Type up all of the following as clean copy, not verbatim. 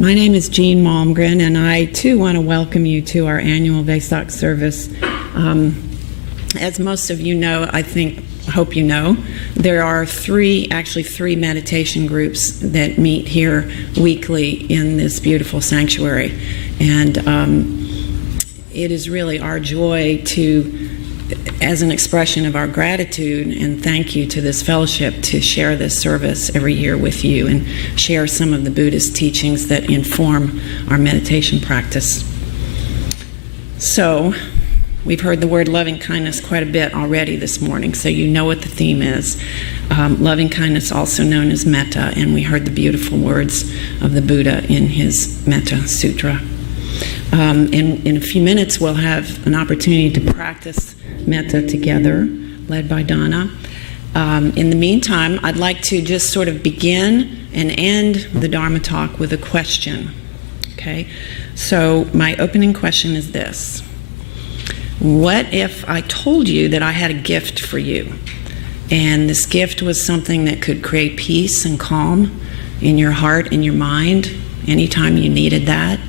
My name is Jeanne Malmgren, and I too want to welcome you to our annual Vesak service. As most of you know, I hope you know, there are three meditation groups that meet here weekly in this beautiful sanctuary. And it is really our joy to, as an expression of our gratitude and thank you to this fellowship, to share this service every year with you and share some of the Buddhist teachings that inform our meditation practice. So, we've heard the word loving kindness quite a bit already this morning, so you know what the theme is. Loving kindness, also known as metta, and we heard the beautiful words of the Buddha in his Metta Sutra. In a few minutes, we'll have an opportunity to practice metta together, led by Donna. In the meantime, I'd like to just sort of begin and end the Dharma talk with a question. Okay? So my opening question is this. What if I told you that I had a gift for you? And this gift was something that could create peace and calm in your heart and your mind anytime you needed that.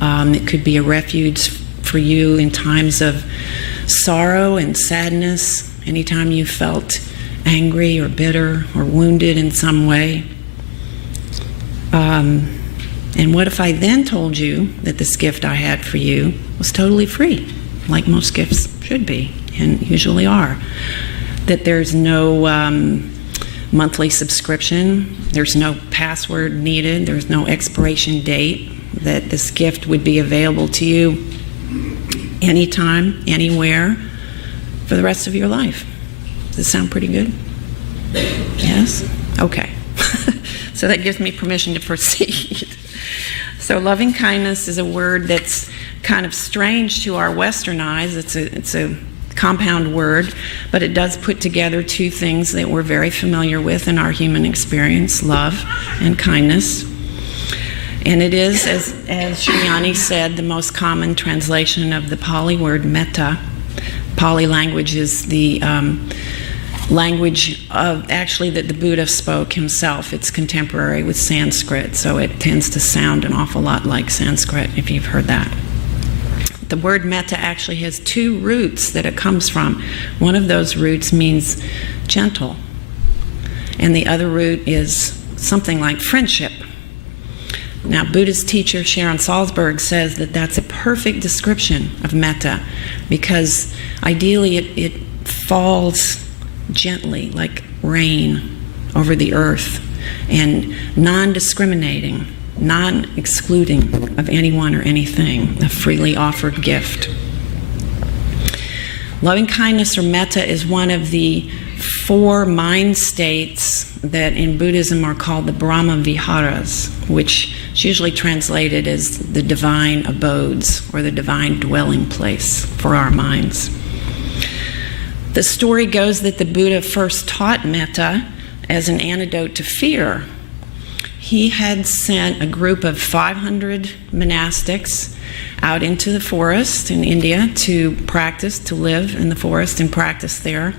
It could be a refuge for you in times of sorrow and sadness, anytime you felt angry or bitter or wounded in some way. And what if I then told you that this gift I had for you was totally free, like most gifts should be and usually are? That there's no monthly subscription, there's no password needed, there's no expiration date, that this gift would be available to you anytime, anywhere, for the rest of your life. Does this sound pretty good? Yes? Okay. So that gives me permission to proceed. So loving kindness is a word that's kind of strange to our Western eyes. It's a compound word, but it does put together two things that we're very familiar with in our human experience, love and kindness. And it is, as Shriyani said, the most common translation of the Pali word metta. Pali language is the language that the Buddha spoke himself. It's contemporary with Sanskrit, so it tends to sound an awful lot like Sanskrit, if you've heard that. The word metta actually has two roots that it comes from. One of those roots means gentle, and the other root is something like friendship. Now, Buddhist teacher Sharon Salzberg says that that's a perfect description of metta, because ideally it falls gently like rain over the earth, and non-discriminating, non-excluding of anyone or anything, a freely offered gift. Loving kindness or metta is one of the 4 mind states that in Buddhism are called the Brahma Viharas, which is usually translated as the divine abodes or the divine dwelling place for our minds. The story goes that the Buddha first taught metta as an antidote to fear. He had sent a group of 500 monastics out into the forest in India to live in the forest and practice there.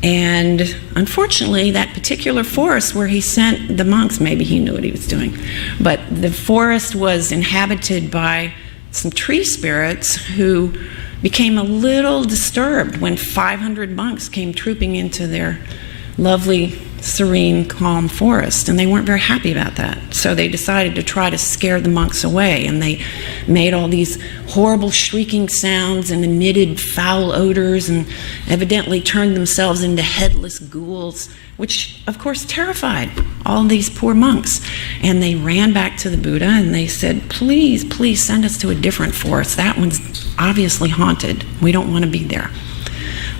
And unfortunately, that particular forest where he sent the monks, maybe he knew what he was doing, but the forest was inhabited by some tree spirits who became a little disturbed when 500 monks came trooping into their lovely, serene, calm forest, and they weren't very happy about that. So they decided to try to scare the monks away, and they made all these horrible shrieking sounds and emitted foul odors and evidently turned themselves into headless ghouls, which of course terrified all these poor monks. And they ran back to the Buddha and they said, please, please send us to a different forest. That one's obviously haunted. We don't want to be there.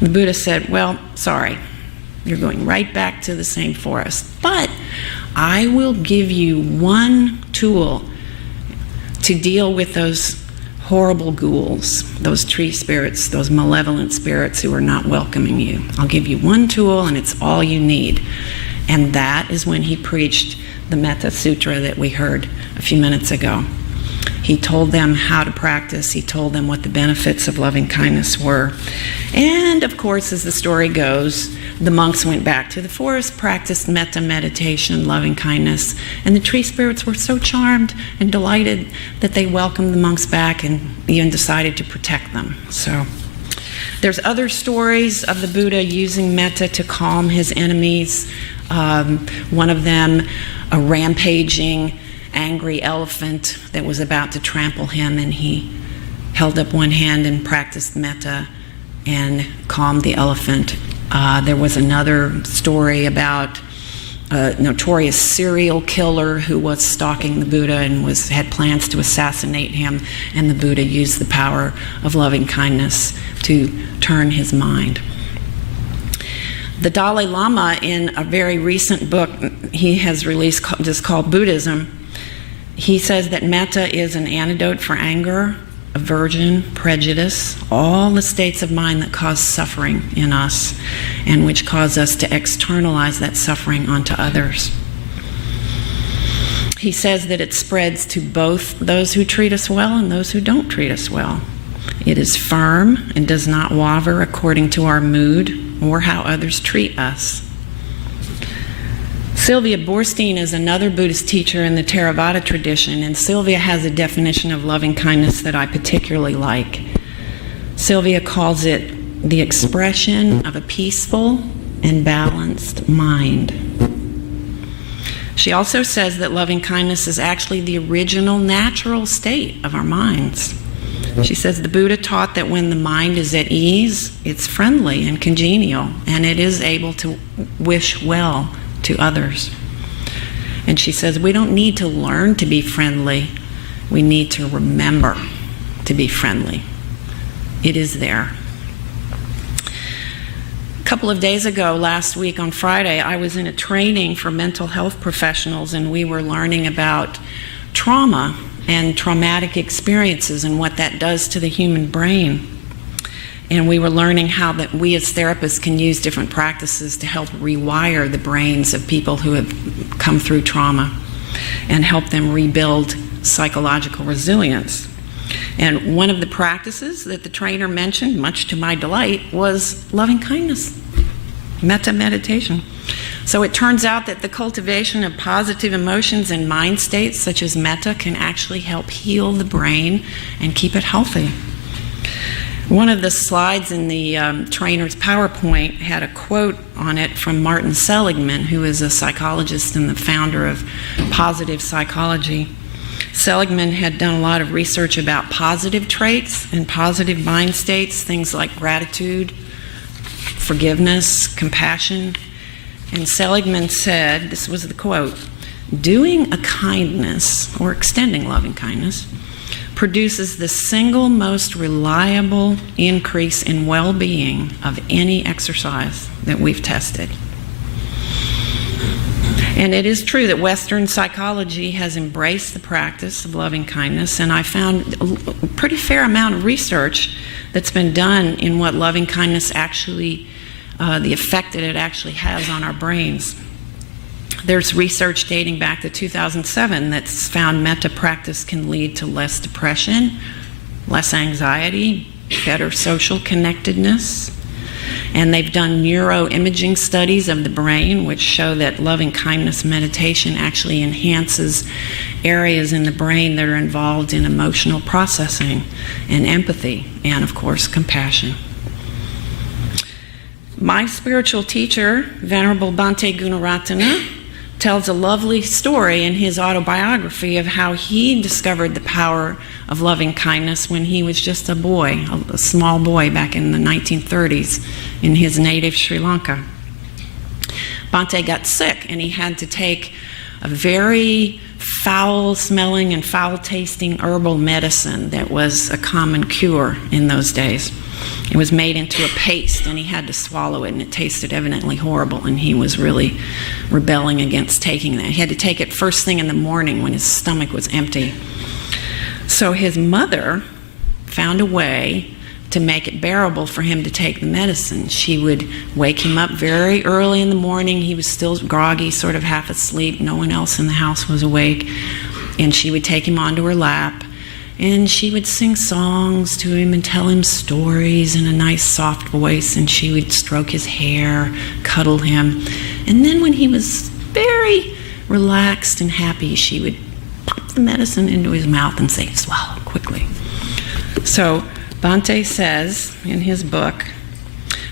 The Buddha said, well, sorry. You're going right back to the same forest. But I will give you one tool to deal with those horrible ghouls, those tree spirits, those malevolent spirits who are not welcoming you. I'll give you one tool, and it's all you need. And that is when he preached the Metta Sutra that we heard a few minutes ago. He told them how to practice. He told them what the benefits of loving kindness were. And of course, as the story goes, the monks went back to the forest, practiced metta meditation, loving kindness, and the tree spirits were so charmed and delighted that they welcomed the monks back and even decided to protect them. So there's other stories of the Buddha using metta to calm his enemies. One of them, a rampaging, angry elephant that was about to trample him, and he held up one hand and practiced metta and calmed the elephant. There was another story about a notorious serial killer who was stalking the Buddha and had plans to assassinate him, and the Buddha used the power of loving kindness to turn his mind. The Dalai Lama, in a very recent book he has released just called Buddhism, he says that metta is an antidote for anger, aversion, prejudice, all the states of mind that cause suffering in us and which cause us to externalize that suffering onto others. He says that it spreads to both those who treat us well and those who don't treat us well. It is firm and does not waver according to our mood or how others treat us. Sylvia Boorstein is another Buddhist teacher in the Theravada tradition, and Sylvia has a definition of loving kindness that I particularly like. Sylvia calls it the expression of a peaceful and balanced mind. She also says that loving kindness is actually the original natural state of our minds. She says the Buddha taught that when the mind is at ease, it's friendly and congenial, and it is able to wish well to others. And she says we don't need to learn to be friendly. We need to remember to be friendly. It is there. A couple of days ago, last week on Friday, I was in a training for mental health professionals, and we were learning about trauma and traumatic experiences and what that does to the human brain. And we were learning how that we as therapists can use different practices to help rewire the brains of people who have come through trauma and help them rebuild psychological resilience. And one of the practices that the trainer mentioned, much to my delight, was loving kindness, metta meditation. So it turns out that the cultivation of positive emotions and mind states such as metta can actually help heal the brain and keep it healthy. One of the slides in the trainer's PowerPoint had a quote on it from Martin Seligman, who is a psychologist and the founder of positive psychology. Seligman had done a lot of research about positive traits and positive mind states, things like gratitude, forgiveness, compassion. And Seligman said, this was the quote, "Doing a kindness, or extending loving kindness, produces the single most reliable increase in well-being of any exercise that we've tested." And it is true that Western psychology has embraced the practice of loving kindness, and I found a pretty fair amount of research that's been done in what loving kindness actually, the effect that it actually has on our brains. There's research dating back to 2007 that's found metta practice can lead to less depression, less anxiety, better social connectedness. And they've done neuroimaging studies of the brain which show that loving kindness meditation actually enhances areas in the brain that are involved in emotional processing and empathy and, of course, compassion. My spiritual teacher, Venerable Bhante Gunaratana, tells a lovely story in his autobiography of how he discovered the power of loving kindness when he was just a boy, a small boy back in the 1930s in his native Sri Lanka. Bhante got sick and he had to take a very foul-smelling and foul-tasting herbal medicine that was a common cure in those days. It was made into a paste and he had to swallow it, and it tasted evidently horrible, and he was really rebelling against taking that. He had to take it first thing in the morning when his stomach was empty. So his mother found a way to make it bearable for him to take the medicine. She would wake him up very early in the morning. He was still groggy, sort of half asleep. No one else in the house was awake. And she would take him onto her lap And she would sing songs to him and tell him stories in a nice soft voice, and she would stroke his hair, cuddle him. And then when he was very relaxed and happy, she would pop the medicine into his mouth and say, swallow quickly. So Bhante says in his book,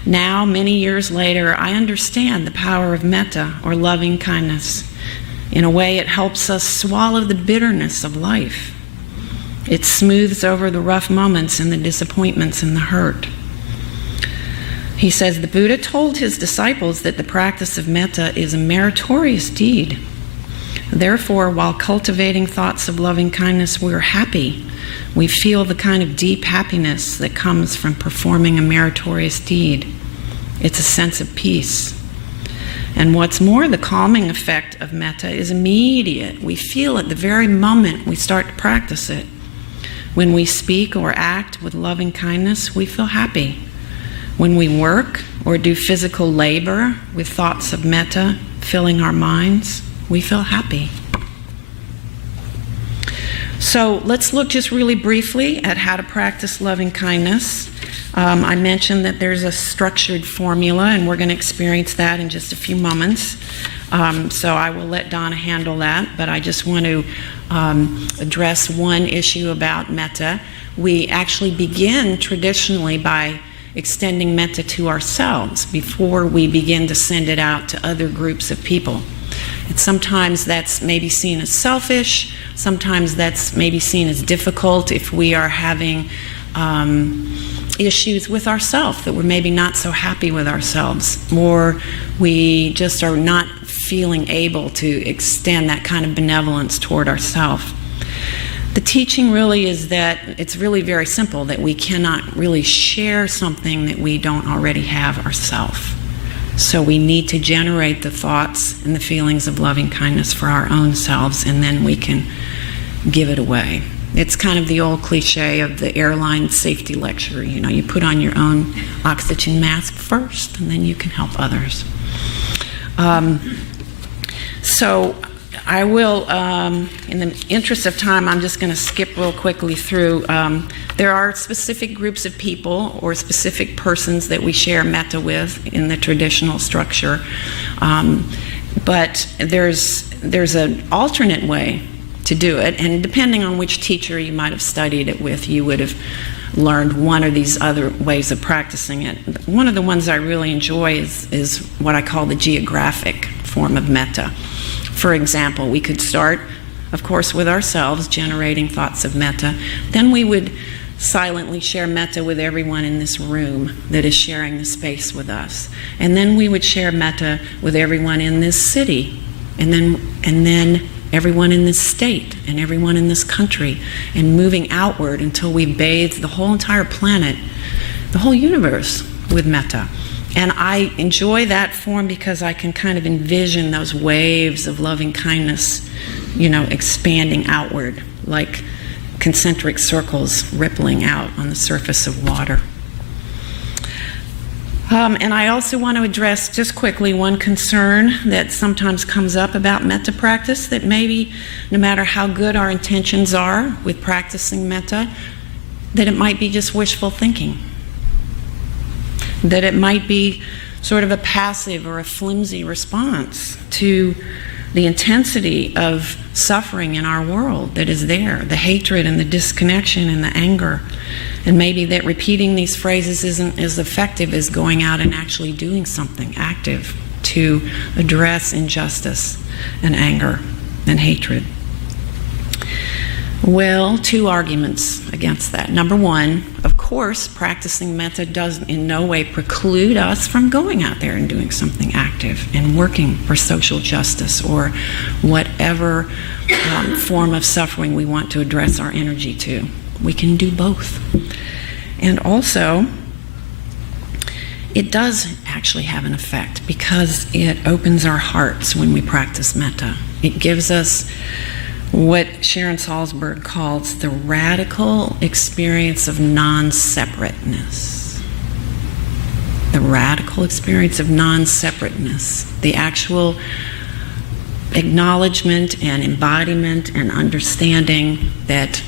now, many years later, I understand the power of metta, or loving kindness. In a way, it helps us swallow the bitterness of life. It smooths over the rough moments and the disappointments and the hurt. He says, the Buddha told his disciples that the practice of metta is a meritorious deed. Therefore, while cultivating thoughts of loving kindness, we're happy. We feel the kind of deep happiness that comes from performing a meritorious deed. It's a sense of peace. And what's more, the calming effect of metta is immediate. We feel it the very moment we start to practice it. When we speak or act with loving kindness, we feel happy. When we work or do physical labor with thoughts of metta filling our minds, we feel happy. So let's look just really briefly at how to practice loving kindness. I mentioned that there's a structured formula, and we're going to experience that in just a few moments. So I will let Donna handle that, but I just want to address one issue about metta. We actually begin traditionally by extending metta to ourselves before we begin to send it out to other groups of people. And sometimes that's maybe seen as selfish. Sometimes that's maybe seen as difficult if we are having issues with ourselves, that we're maybe not so happy with ourselves, or we just are not feeling able to extend that kind of benevolence toward ourselves. The teaching really is that it's really very simple, that we cannot really share something that we don't already have ourselves. So we need to generate the thoughts and the feelings of loving kindness for our own selves, and then we can give it away. It's kind of the old cliche of the airline safety lecture. You know, you put on your own oxygen mask first, and then you can help others. So I will, in the interest of time, I'm just going to skip real quickly through. There are specific groups of people or specific persons that we share metta with in the traditional structure. But there's an alternate way to do it, and depending on which teacher you might have studied it with, you would have learned one of these other ways of practicing it. One of the ones I really enjoy is what I call the geographic form of metta. For example, we could start, of course, with ourselves, generating thoughts of metta. Then we would silently share metta with everyone in this room that is sharing the space with us. And then we would share metta with everyone in this city, and then everyone in this state, and everyone in this country, and moving outward until we bathe the whole entire planet, the whole universe, with metta. And I enjoy that form because I can kind of envision those waves of loving kindness, expanding outward, like concentric circles rippling out on the surface of water. And I also want to address just quickly one concern that sometimes comes up about metta practice, that maybe no matter how good our intentions are with practicing metta, that it might be just wishful thinking. That it might be sort of a passive or a flimsy response to the intensity of suffering in our world that is there, the hatred and the disconnection and the anger. And maybe that repeating these phrases isn't as effective as going out and actually doing something active to address injustice and anger and hatred. Well, two arguments against that. Number one, of course, practicing metta does in no way preclude us from going out there and doing something active and working for social justice or whatever form of suffering we want to address our energy to. We can do both. And also, it does actually have an effect because it opens our hearts when we practice metta. It gives us what Sharon Salzberg calls the radical experience of non-separateness. The radical experience of non-separateness. The actual acknowledgement and embodiment and understanding that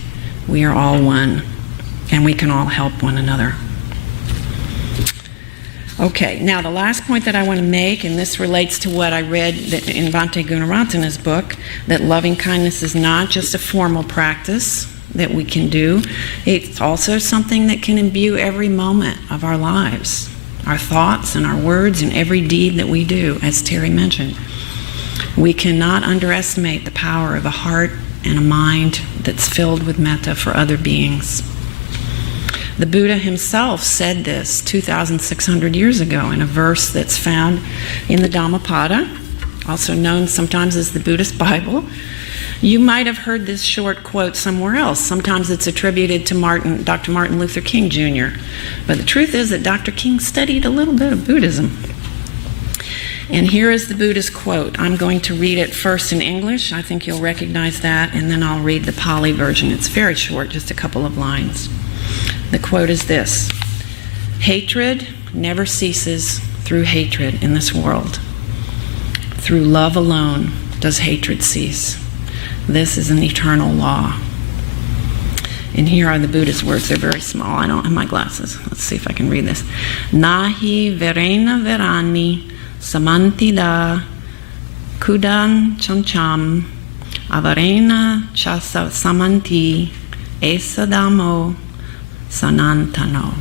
We are all one, and we can all help one another. Okay, now the last point that I want to make, and this relates to what I read in Bhante Gunaratana's book, that loving kindness is not just a formal practice that we can do. It's also something that can imbue every moment of our lives, our thoughts and our words and every deed that we do, as Terry mentioned. We cannot underestimate the power of a heart and a mind that's filled with metta for other beings. The Buddha himself said this 2,600 years ago in a verse that's found in the Dhammapada, also known sometimes as the Buddhist Bible. You might have heard this short quote somewhere else. Sometimes it's attributed to Dr. Martin Luther King Jr. But the truth is that Dr. King studied a little bit of Buddhism. And here is the Buddha's quote. I'm going to read it first in English. I think you'll recognize that. And then I'll read the Pali version. It's very short, just a couple of lines. The quote is this: hatred never ceases through hatred in this world. Through love alone does hatred cease. This is an eternal law. And here are the Buddha's words. They're very small. I don't have my glasses. Let's see if I can read this. Nahi verena verani samantida kudan chancham avarena chasa samanti esadamo sanantano.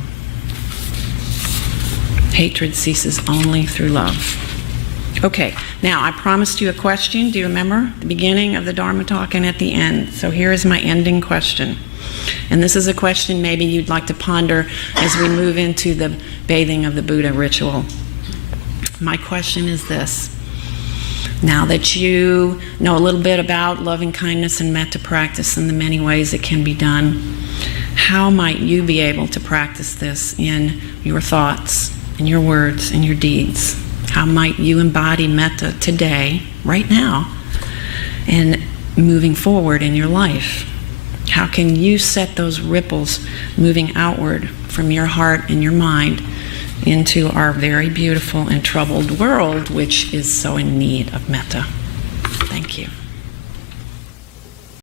Hatred ceases only through love. Okay, now I promised you a question. Do you remember? The beginning of the Dharma talk and at the end. So here is my ending question. And this is a question maybe you'd like to ponder as we move into the bathing of the Buddha ritual. My question is this. Now that you know a little bit about loving kindness and metta practice and the many ways it can be done, how might you be able to practice this in your thoughts, in your words, in your deeds? How might you embody metta today, right now, and moving forward in your life? How can you set those ripples moving outward from your heart and your mind into our very beautiful and troubled world, which is so in need of metta? Thank you.